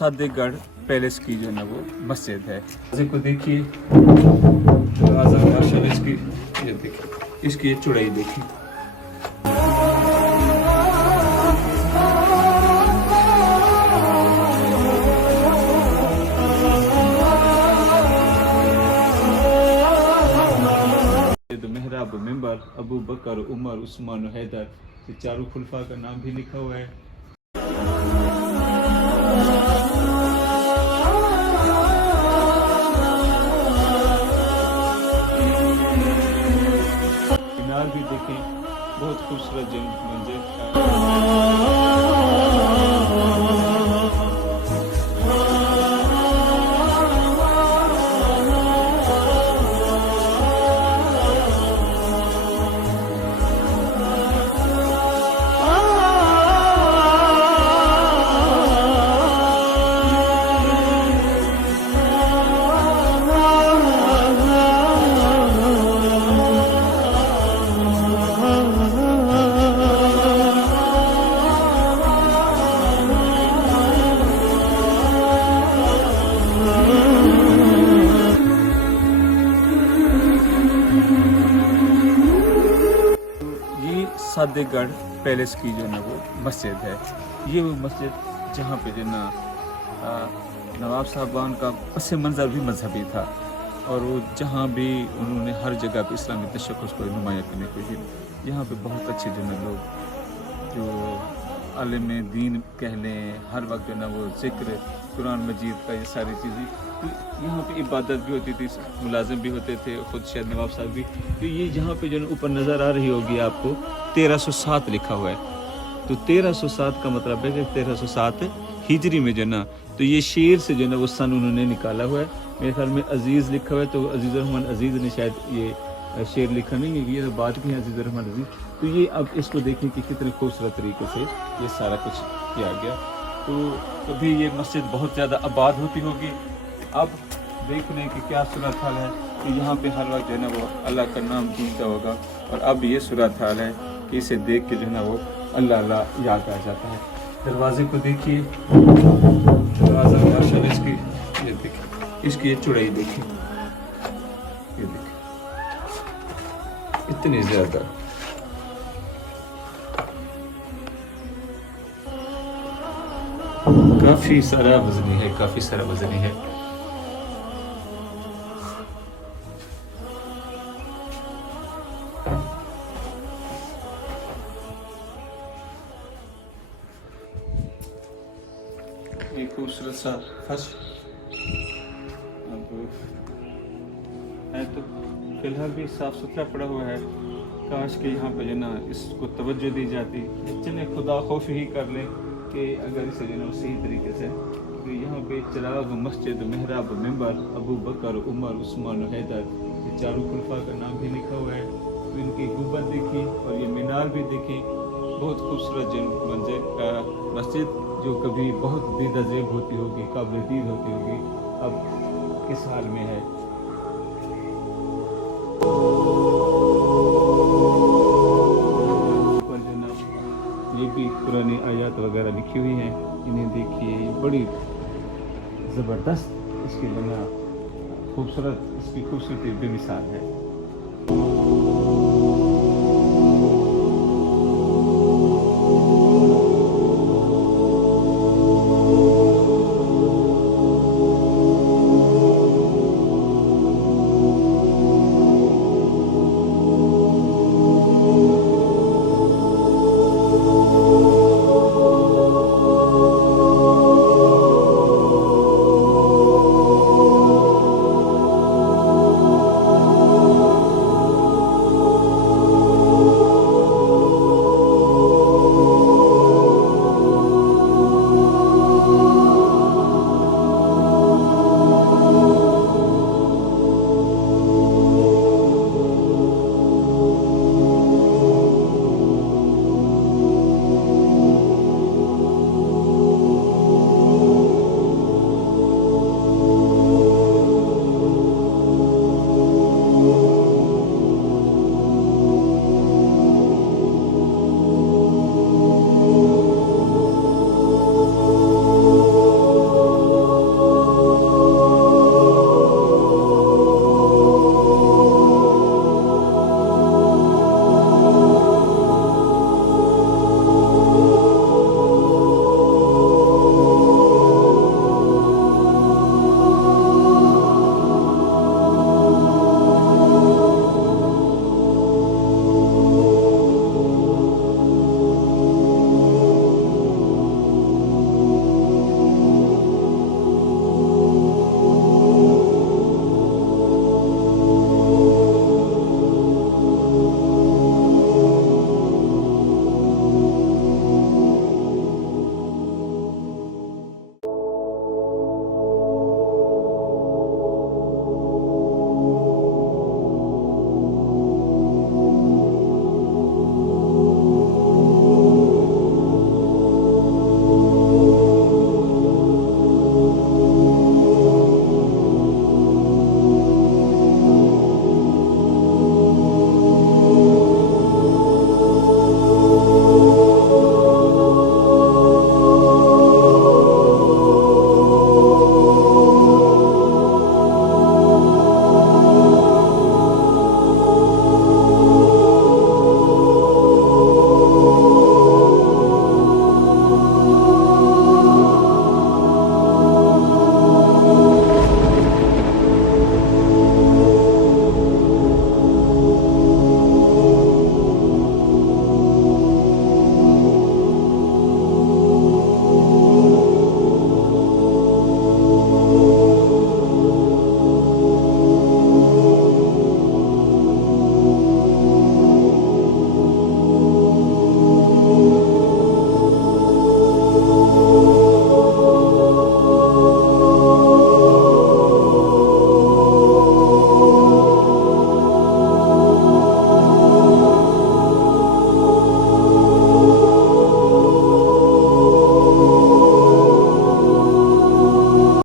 सादेगढ़ palace की जो है ना वो मस्जिद है। दरवाजे को देखिए, दरवाज़ा माशाल्लाह इसकी ये देखिए, इसकी ये चौड़ाई देखिए। मेहराब मिंबर अबू बकर उमर उस्मान और हैदर, ये चारों खुलफा का नाम भी लिखा हुआ है। मीनार भी देखें, बहुत खूबसूरत मंजर। सादेगढ़ पैलेस की जो है ना वो मस्जिद है। ये वो मस्जिद जहाँ पे जो ना नवाब साहबान का पस मंज़र भी मजहबी था, और वो जहाँ भी उन्होंने हर जगह पे इस्लामी तशक्कुस को नुमायाँ करने की कोशिश। यहाँ पे बहुत अच्छे जो ना लोग जो आलिम दीन कह लें, हर वक्त जो ना वो ज़िक्र कुरान मजीद का ये सारी चीज़ें, तो यहाँ पे इबादत भी होती थी, मुलाजिम भी होते थे, ख़ुद शायद नवाब साहब भी। तो ये जहाँ पे जो है ऊपर नज़र आ रही होगी आपको 1307 लिखा हुआ है। तो 1307 का मतलब है कि 1307 हिजरी में जो ना, तो ये शेर से जो ना वो सन उन्होंने निकाला हुआ है। मेरे ख्याल में अजीज़ लिखा हुआ है, तो अजीज़ रहमान अजीज़ ने शायद ये शेर लिखा नहीं है, ये बात भी है अजीज़ रहमान अजीज़। तो ये अब इसको देखें कि कितने खूबसूरत तरीके से ये सारा कुछ किया गया। तो कभी ये मस्जिद बहुत ज़्यादा आबाद होती होगी, अब देख रहे हैं कि क्या सूरत हाल है। कि यहाँ पे हर वक्त जो है ना वो अल्लाह का नाम गूंजता होगा, और अब ये सूरत हाल है कि इसे देख के जो है ना वो अल्लाह अल्लाह याद आ जाता है। दरवाजे को देखिए, दरवाज़ा माशाल्लाह इसकी ये देखिए, इसकी ये चौड़ाई देखिए, ये देखिए इतनी ज़्यादा। काफ़ी सारा वज़नी है, काफ़ी सारा वज़नी है। ये खूबसूरत सा फर्श अब है तो फिलहाल भी साफ़ सुथरा पड़ा हुआ है। काश कि यहाँ पे जो ना इसको तवज्जो दी जाती, चले खुदा खौफ ही कर लें कि अगर इसे जो ना सही तरीके से। तो यहाँ पे चिराग मस्जिद मेहराब मिंबर अबू बकर उमर उस्मान और हैदर, ये चारों खुलफा का नाम भी लिखा हुआ है। तो इनकी गुंबद देखी और ये मीनार भी देखी, बहुत खूबसूरत मंजर। मस्जिद जो कभी बहुत बेदज़ेब होती होगी, काबिल दीद होती होगी, अब किस हाल में है। ऊपर जो ना ये भी पुरानी आयत वगैरह लिखी हुई हैं, इन्हें देखिए, बड़ी ज़बरदस्त इसकी बना खूबसूरत, इसकी खूबसूरती बेमिसाल है।